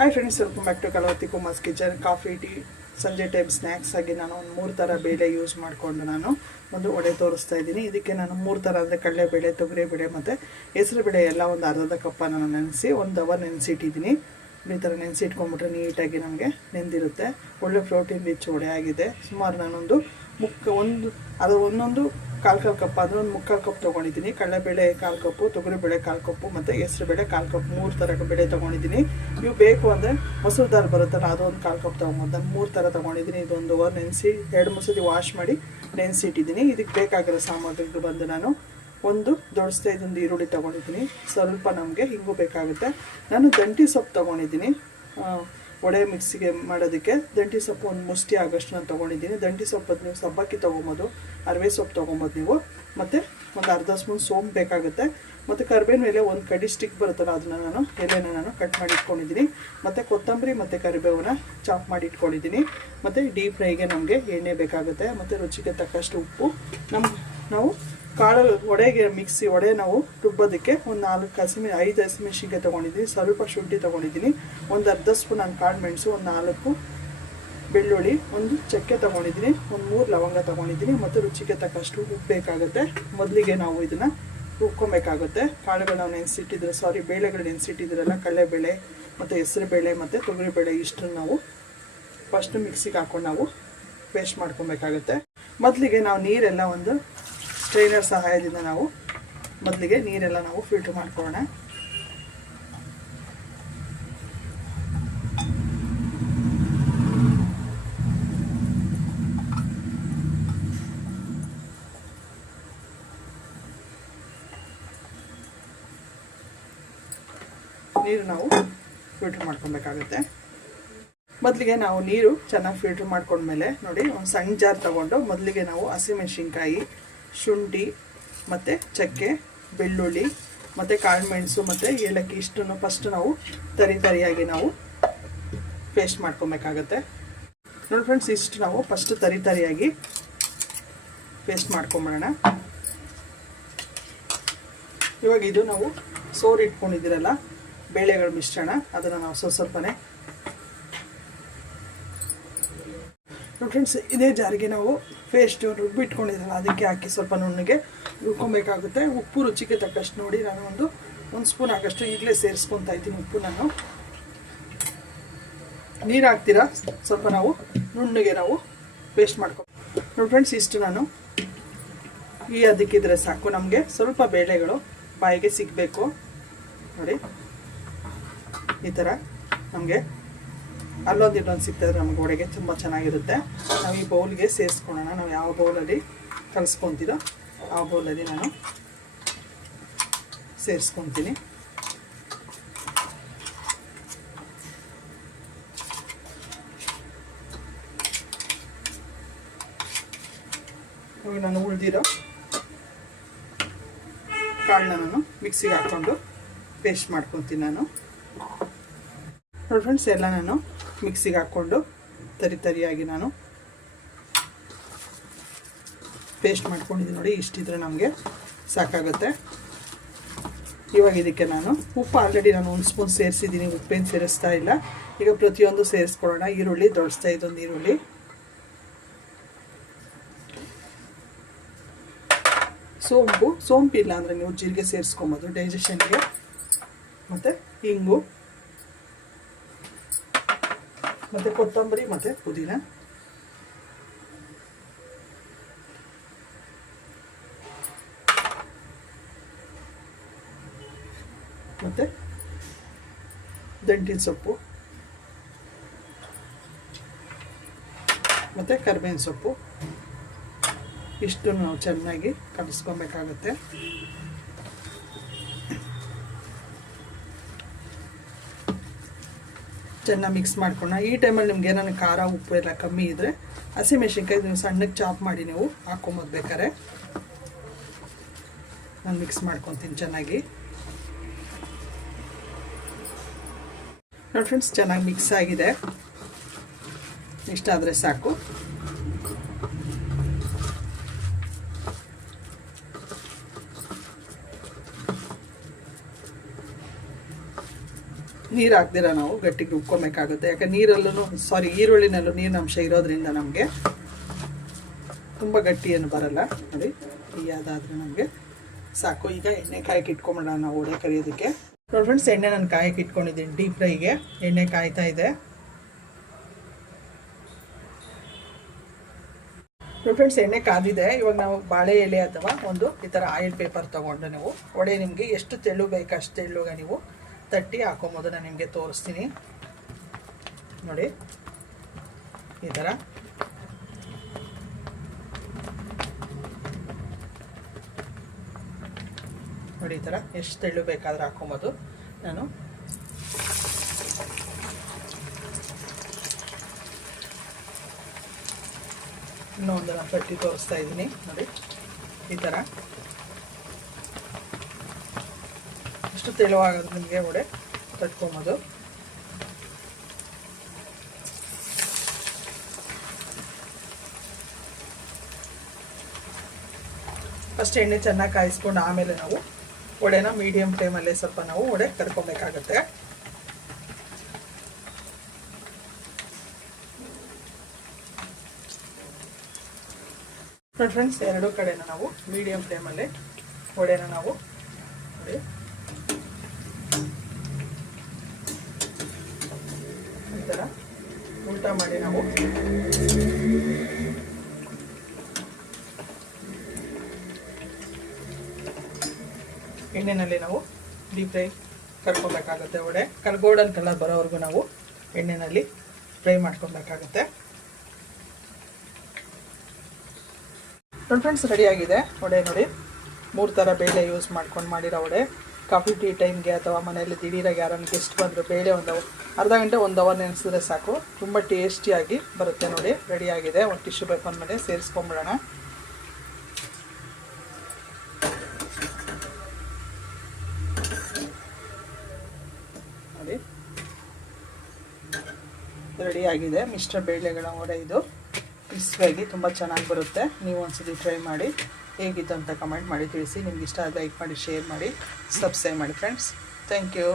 Hi friends, welcome back to Kalavathi Kumar's kitchen. Coffee, tea, ಸಂಜೆ time snacks ಆಗಿ ನಾನು ಒಂದು 3 ಥರ ಬೇಳೆ ಯೂಸ್ ಮಾಡಿಕೊಂಡು ನಾನು ಒಂದು ವಡೆ ತೋರಿಸ್ತಾ ಇದ್ದೀನಿ. ಇದಕ್ಕೆ ನಾನು 3 ಥರ ಅಂದರೆ ಕಡಲೆಬೇಳೆ, ತೊಗರಿಬೇಳೆ ಮತ್ತು ಹೆಸರುಬೇಳೆ ಎಲ್ಲ ಒಂದು ಅರ್ಧ ಕಪ್ಪ ನಾನು ನೆನೆಸಿ 1 ಅವರ್ ನೆನೆಸಿಟ್ಟಿದ್ದೀನಿ. ಈ ಥರ ನೆನೆಸಿಟ್ಕೊಂಡ್ಬಿಟ್ರೆ ನೀಟಾಗಿ ನಮಗೆ ನೆಂದಿರುತ್ತೆ. ಒಳ್ಳೆ ಪ್ರೋಟೀನ್ ರಿಚ್ ವಡೆ ಆಗಿದೆ. ಸುಮಾರು ನಾನೊಂದು ಒಂದೊಂದು ಕಾಲು ಕಪ್ ಅಂದರೆ ಒಂದು 3/4 ಕಪ್ ತೊಗೊಂಡಿದ್ದೀನಿ. ಕಡಲೆಬೇಳೆ 1/4 ಕಪ್ಪು, ತೊಗರಿಬೇಳೆ 1/4 ಕಪ್ಪು ಮತ್ತು ಹೆಸರುಬೇಳೆ 1/4 ಕಪ್, 3 ಥರ ಬೇಳೆ ತೊಗೊಂಡಿದ್ದೀನಿ. ನೀವು ಬೇಕು ಅಂದರೆ ಮೊಸರು ದಾಲ್ ಬರುತ್ತಲ್ಲ, ಅದು ಒಂದು 1/4 ಕಪ್ ತೊಗೊಂಬೋದು. ನಾನು 3 ಥರ ತೊಗೊಂಡಿದ್ದೀನಿ. ಇದು 1 ಅವರ್ ನೆನೆಸಿ 2-3 ಸತಿ ವಾಶ್ ಮಾಡಿ ನೆನೆಸಿಟ್ಟಿದ್ದೀನಿ. ಇದಕ್ಕೆ ಬೇಕಾಗಿರೋ ಸಾಮಗ್ರಿಗಳು ಬಂದು ನಾನು ಒಂದು ದೊಡ್ಡ ಸೈಜೊಂದು ಈರುಳ್ಳಿ ತೊಗೊಂಡಿದ್ದೀನಿ. ಸ್ವಲ್ಪ ನಮಗೆ ಹಿಂಗು ಬೇಕಾಗುತ್ತೆ. ನಾನು ದಂಟಿ ಸೊಪ್ಪು ತೊಗೊಂಡಿದ್ದೀನಿ. ವಡೆ ಮಿಕ್ಸಿಗೆ ಮಾಡೋದಕ್ಕೆ ದಂಟಿ ಸೊಪ್ಪು ಒಂದು ಮುಷ್ಟಿ ಆಗೋಷ್ಟು ನಾನು ತೊಗೊಂಡಿದ್ದೀನಿ. ದಂಟಿ ಸೊಪ್ಪು ನೀವು ಸಬ್ಬಕ್ಕಿ ತೊಗೊಬೋದು, ಅರವೆ ಸೊಪ್ಪು ತೊಗೊಬೋದು ನೀವು. ಮತ್ತು ಒಂದು ಅರ್ಧ ಸ್ಪೂನ್ ಸೋಂಪು ಬೇಕಾಗುತ್ತೆ. ಮತ್ತು ಕರಿಬೇವಿನ ಮೇಲೆ ಒಂದು ಕಡಿ ಸ್ಟಿಕ್ ಬರುತ್ತಲ್ಲ, ಅದನ್ನು ನಾನು ಕಟ್ ಮಾಡಿ ಇಟ್ಕೊಂಡಿದ್ದೀನಿ. ಮತ್ತು ಕೊತ್ತಂಬರಿ ಮತ್ತು ಕರಿಬೇವನ್ನ ಚಾಪ್ ಮಾಡಿ ಇಟ್ಕೊಂಡಿದ್ದೀನಿ. ಮತ್ತು ಡೀಪ್ ಫ್ರೈಗೆ ನಮಗೆ ಎಣ್ಣೆ ಬೇಕಾಗುತ್ತೆ. ಮತ್ತು ರುಚಿಗೆ ತಕ್ಕಷ್ಟು ಉಪ್ಪು. ನಾವು ಕಾಳು ವಡೆಗೆ ವಡೆ ನಾವು ರುಬ್ಬೋದಕ್ಕೆ ಒಂದು 5 ಹಸಿಮೆಣಸಿನ್ಕಾಯಿ ತೊಗೊಂಡಿದ್ದೀನಿ. ಸ್ವಲ್ಪ ಶುಂಠಿ ತೊಗೊಂಡಿದ್ದೀನಿ. ಒಂದು ಅರ್ಧ ಸ್ಪೂನ್ ನಾನು ಕಾಳು ಮೆಣಸು, ಒಂದು 4 ಬೆಳ್ಳುಳ್ಳಿ, ಒಂದು ಚಕ್ಕೆ ತೊಗೊಂಡಿದ್ದೀನಿ, ಒಂದು 3 ಲವಂಗ ತೊಗೊಂಡಿದ್ದೀನಿ. ಮತ್ತು ರುಚಿಗೆ ತಕ್ಕಷ್ಟು ಉಪ್ಪು ಬೇಕಾಗುತ್ತೆ. ಮೊದಲಿಗೆ ನಾವು ಇದನ್ನು ರುಬ್ಕೊಬೇಕಾಗುತ್ತೆ. ಕಾಳುಗಳು ನಾವು ಬೇಳೆಗಳು ನೆನೆಸಿಟ್ಟಿದ್ರಲ್ಲ, ಕಡಲೆಬೇಳೆ ಮತ್ತು ಹೆಸರುಬೇಳೆ ಮತ್ತು ತೊಗರಿಬೇಳೆ ಇಷ್ಟು ನಾವು ಫಸ್ಟು ಮಿಕ್ಸಿಗೆ ಹಾಕ್ಕೊಂಡು ನಾವು ಪೇಸ್ಟ್ ಮಾಡ್ಕೊಬೇಕಾಗುತ್ತೆ. ಮೊದಲಿಗೆ ನಾವು ನೀರೆಲ್ಲ ಒಂದು ಸ್ಟ್ರೈನರ್ ಸಹಾಯದಿಂದ ನಾವು ನೀರೆಲ್ಲ ನಾವು ಫಿಲ್ಟರ್ ಮಾಡ್ಕೊಳ್ಳೋಣ. ನೀರು ನಾವು ಫಿಲ್ಟರ್ ಮಾಡ್ಕೊಬೇಕಾಗುತ್ತೆ. ಮೊದಲಿಗೆ ನಾವು ನೀರು ಚೆನ್ನಾಗಿ ಫಿಲ್ಟರ್ ಮಾಡ್ಕೊಂಡ್ಮೇಲೆ ನೋಡಿ, ಒಂದು ಸಣ್ಣ ಜಾರ್ ತೊಗೊಂಡು ಮೊದಲಿಗೆ ನಾವು ಹಸಿಮೆಣಸಿನ್ಕಾಯಿ, ಶುಂಠಿ ಮತ್ತು ಚಕ್ಕೆ, ಬೆಳ್ಳುಳ್ಳಿ ಮತ್ತು ಕಾಳುಮೆಣಸು ಮತ್ತು ಏಲಕ್ಕಿ ಇಷ್ಟನ್ನು ಫಸ್ಟು ನಾವು ತರಿಯಾಗಿ ನಾವು ಪೇಸ್ಟ್ ಮಾಡ್ಕೊಬೇಕಾಗತ್ತೆ. ನೋಡಿ ಫ್ರೆಂಡ್ಸ್, ಇಷ್ಟು ನಾವು ಫಸ್ಟು ತರಿಯಾಗಿ ಪೇಸ್ಟ್ ಮಾಡ್ಕೊಂಬಿಡೋಣ. ಇವಾಗ ಇದು ನಾವು ಸೋರು ಇಟ್ಕೊಂಡಿದ್ದೀರಲ್ಲ ಬೇಳೆಗಳ ಮಿಶ್ರಣ, ಅದನ್ನು ನಾವು ಸ್ವಲ್ಪನೇ ನೋಡಿ ಫ್ರೆಂಡ್ಸ್, ಇದೇ ಜಾರಿಗೆ ನಾವು ಪೇಸ್ಟ್ ರುಬ್ಬಿಟ್ಕೊಂಡಿದ್ದಲ್ಲ ಅದಕ್ಕೆ ಹಾಕಿ ಸ್ವಲ್ಪ ನುಣ್ಣಗೆ ರುಬ್ಕೊಬೇಕಾಗುತ್ತೆ. ಉಪ್ಪು ರುಚಿಗೆ ತಕ್ಕಷ್ಟು ನೋಡಿ, ನಾನು ಒಂದು ಸ್ಪೂನ್ ಆಗಷ್ಟು ಈಗಲೇ ಸೇರಿಸ್ಕೊತಾ ಇದ್ದೀನಿ. ಉಪ್ಪು ನಾನು ನೀರು ಹಾಕ್ತೀರಾ ಸ್ವಲ್ಪ ನಾವು ನುಣ್ಣಗೆ ನಾವು ಪೇಸ್ಟ್ ಮಾಡ್ಕೊ ನೋಡಿ ಫ್ರೆಂಡ್ಸ್. ಇಷ್ಟು ನಾನು ಅದಕ್ಕಿದ್ರೆ ಸಾಕು. ನಮಗೆ ಸ್ವಲ್ಪ ಬೇಳೆಗಳು ಬಾಯಿಗೆ ಸಿಗಬೇಕು ನೋಡಿ. ಈ ಥರ ನಮಗೆ ಅಲ್ಲೊಂದು ಸಿಗ್ತದೆ ನಮಗೆ ವಡೆಗೆ ತುಂಬ ಚೆನ್ನಾಗಿರುತ್ತೆ. ನಾವು ಈ ಬೌಲ್ಗೆ ಸೇರಿಸ್ಕೊಳ್ಳೋಣ. ನಾವು ಯಾವ ಬೌಲಲ್ಲಿ ಕಲಿಸ್ಕೊತೀರೋ ಆ ಬೌಲಲ್ಲಿ ನಾನು ಸೇರಿಸ್ಕೊತೀನಿ. ಇವಾಗ ನಾನು ಉಳಿದಿರೋ ಕಾಳನ್ನ ನಾನು ಮಿಕ್ಸಿಗೆ ಹಾಕ್ಕೊಂಡು ಪೇಸ್ಟ್ ಮಾಡ್ಕೊತೀನಿ. ನಾನು ನೋಡಿ ಫ್ರೆಂಡ್ಸ್, ಎಲ್ಲ ನಾನು ಮಿಕ್ಸಿಗೆ ಹಾಕ್ಕೊಂಡು ತರಿಯಾಗಿ ನಾನು ಪೇಸ್ಟ್ ಮಾಡ್ಕೊಂಡಿದ್ದೀನಿ ನೋಡಿ. ಇಷ್ಟಿದ್ರೆ ನಮಗೆ ಸಾಕಾಗುತ್ತೆ. ಇವಾಗ ಇದಕ್ಕೆ ನಾನು ಉಪ್ಪು ಆಲ್ರೆಡಿ ನಾನು 1 ಸ್ಪೂನ್ ಸೇರಿಸಿದ್ದೀನಿ. ಉಪ್ಪೇನು ಸೇರಿಸ್ತಾ ಇಲ್ಲ. ಈಗ ಪ್ರತಿಯೊಂದು ಸೇರಿಸ್ಕೊಳ್ಳೋಣ. ಈರುಳ್ಳಿ ದೊಡ್ಡ ಇದೊಂದು ಈರುಳ್ಳಿ, ಸೋಂಪಿಲ್ಲ ಅಂದರೆ ನೀವು ಜೀರಿಗೆ ಸೇರಿಸ್ಕೊಬೋದು ಡೈಜೆಷನ್ಗೆ. ಮತ್ತು ಹಿಂಗು ಮತ್ತು ಕೊತ್ತಂಬರಿ ಮತ್ತು ಪುದೀನ, ಮತ್ತು ದಂಟಿನ ಸೊಪ್ಪು ಮತ್ತು ಕರಿಬೇವಿನ ಸೊಪ್ಪು ಇಷ್ಟು ನಾವು ಚೆನ್ನಾಗಿ ಕಲಿಸ್ಕೊಬೇಕಾಗತ್ತೆ. ಚೆನ್ನಾಗಿ ಮಿಕ್ಸ್ ಮಾಡ್ಕೊಳ್ಳೋಣ. ಈ ಟೈಮಲ್ಲಿ ನಿಮ್ಗೆ ಏನಾದ್ರು ಖಾರ ಉಪ್ಪು ಎಲ್ಲ ಕಮ್ಮಿ ಇದ್ದರೆ ಹಸಿಮೆಣಸಿನ್ಕಾಯಿ ನೀವು ಸಣ್ಣಗೆ ಚಾಪ್ ಮಾಡಿ ನೀವು ಹಾಕ್ಕೊಂಬೋದು ಬೇಕಾರೆ. ನಾನು ಮಿಕ್ಸ್ ಮಾಡ್ಕೊತೀನಿ ಚೆನ್ನಾಗಿ. ನೋಡಿ ಫ್ರೆಂಡ್ಸ್, ಚೆನ್ನಾಗಿ ಮಿಕ್ಸ್ ಆಗಿದೆ. ಇಷ್ಟಾದರೆ ಸಾಕು. ನೀರು ಹಾಕ್ದಿರ ನಾವು ಗಟ್ಟಿಗೆ ರುಬ್ಕೊಬೇಕಾಗುತ್ತೆ. ಯಾಕೆ ನೀರಲ್ಲೂ ಈರುಳ್ಳಿನಲ್ಲೂ ನೀರಿನ ಅಂಶ ಇರೋದ್ರಿಂದ ನಮಗೆ ತುಂಬ ಗಟ್ಟಿ ಏನು ಬರಲ್ಲ. ನೋಡಿ ಅದಾದರೆ ನಮಗೆ ಸಾಕು. ಈಗ ಎಣ್ಣೆ ಕಾಯಕ್ಕೆ ಇಟ್ಕೊಂಬಿಡೋಣ ನಾವು ವಡೆ ಕರಿಯೋದಕ್ಕೆ. ನೋಡಿ ಫ್ರೆಂಡ್ಸ್, ಎಣ್ಣೆ ನಾನು ಕಾಯಕ್ಕೆ ಇಟ್ಕೊಂಡಿದ್ದೀನಿ. ಡೀಪ್ ಫ್ರೈಗೆ ಎಣ್ಣೆ ಕಾಯ್ತಾ ಇದೆ. ನೋಡಿ ಫ್ರೆಂಡ್ಸ್, ಎಣ್ಣೆ ಕಾದಿದೆ. ಇವಾಗ ನಾವು ಬಾಳೆ ಎಲೆ ಅಥವಾ ಒಂದು ಈ ಥರ ಆಯಿಲ್ ಪೇಪರ್ ತೊಗೊಂಡು ನೀವು ವಡೆ ನಿಮಗೆ ಎಷ್ಟು ತೆಳ್ಳು ಬೇಕು ಅಷ್ಟು ತೆಳ್ಳುಗೆ ನೀವು ತಟ್ಟಿ ಹಾಕೊಂಬೋದು. ನಾನು ನಿಮಗೆ ತೋರಿಸ್ತೀನಿ. ನೋಡಿ ಈ ಥರ ನೋಡಿ, ಈ ಥರ ಎಷ್ಟು ತೆಳ್ಳು ಬೇಕಾದ್ರೆ ಹಾಕೊಬೋದು. ನಾನು ಇನ್ನೊಂದು ತಟ್ಟಿ ತೋರಿಸ್ತಾ ಇದ್ದೀನಿ. ನೋಡಿ ಈ ಥರ ಎಷ್ಟು ತೆಳುವಾಗೋದು ನಿಮಗೆ ವಡೆ ತಟ್ಕೊಬೋದು. ಫಸ್ಟ್ ಎಣ್ಣೆ ಚೆನ್ನಾಗಿ ಕಾಯಿಸ್ಕೊಂಡು ಆಮೇಲೆ ನಾವು ವಡೆನ ಮೀಡಿಯಮ್ ಫ್ಲೇಮಲ್ಲೇ ಸ್ವಲ್ಪ ನಾವು ವಡೆ ಕರ್ಕೊಬೇಕಾಗತ್ತೆ. ನೋಡಿ ಫ್ರೆಂಡ್ಸ್, ಎರಡೂ ಕಡೆನ ನಾವು ಮೀಡಿಯಮ್ ಫ್ಲೇಮಲ್ಲೇ ವಡೆನ ನಾವು ನೋಡಿ ಈ ಥರ ಉಲ್ಟಾ ಮಾಡಿ ನಾವು ಎಣ್ಣೆಯಲ್ಲಿ ನಾವು ಡೀಪ್ ಫ್ರೈ ಕರ್ಕೊಬೇಕಾಗುತ್ತೆ. ವಡೆ ಗೋಲ್ಡನ್ ಕಲರ್ ಬರೋವರೆಗೂ ನಾವು ಎಣ್ಣೆಯಲ್ಲಿ ಫ್ರೈ ಮಾಡ್ಕೊಬೇಕಾಗುತ್ತೆ. ನೋಡಿ ಫ್ರೆಂಡ್ಸ್, ರೆಡಿಯಾಗಿದೆ ವಡೆ. ನೋಡಿ 3 ಥರ ಬೇಳೆ ಯೂಸ್ ಮಾಡ್ಕೊಂಡು ಮಾಡಿರೋ ವಡೆ. ಕಾಫಿ ಟೀ ಟೈಮ್ಗೆ ಅಥವಾ ಮನೆಯಲ್ಲಿ ದಿಢೀರಾಗಿ ಯಾರನ್ನು ಗೆಸ್ಟ್ ಬಂದರು ಬೇಳೆ ಒಂದು ಅರ್ಧ ಗಂಟೆ 1 ಅವರ್ ನೆನೆಸಿದ್ರೆ ಸಾಕು. ತುಂಬ ಟೇಸ್ಟಿಯಾಗಿ ಬರುತ್ತೆ. ನೋಡಿ ರೆಡಿಯಾಗಿದೆ. ಒಂದು ಟಿಶ್ಯೂ ಪೇಪರ್ ಮೇಲೆ ಸೇರಿಸ್ಕೊಂಬಿಡೋಣ. ನೋಡಿ ರೆಡಿಯಾಗಿದೆ ಮಿಶ್ರ ಬೇಳೆಗಳ ವಡೆ. ಇದು ಕ್ರಿಸ್ಪಿಯಾಗಿ ತುಂಬ ಚೆನ್ನಾಗಿ ಬರುತ್ತೆ. ನೀವು ಒಂದ್ಸತಿ ಟ್ರೈ ಮಾಡಿ. ಹೇಗಿತ್ತು ಅಂತ ಕಮೆಂಟ್ ಮಾಡಿ ತಿಳಿಸಿ. ನಿಮ್ಗೆ ಇಷ್ಟ ಆದರೆ ಲೈಕ್ ಮಾಡಿ, ಶೇರ್ ಮಾಡಿ, ಸಬ್ಸ್ಕ್ರೈಬ್ ಮಾಡಿ ಫ್ರೆಂಡ್ಸ್. Thank you.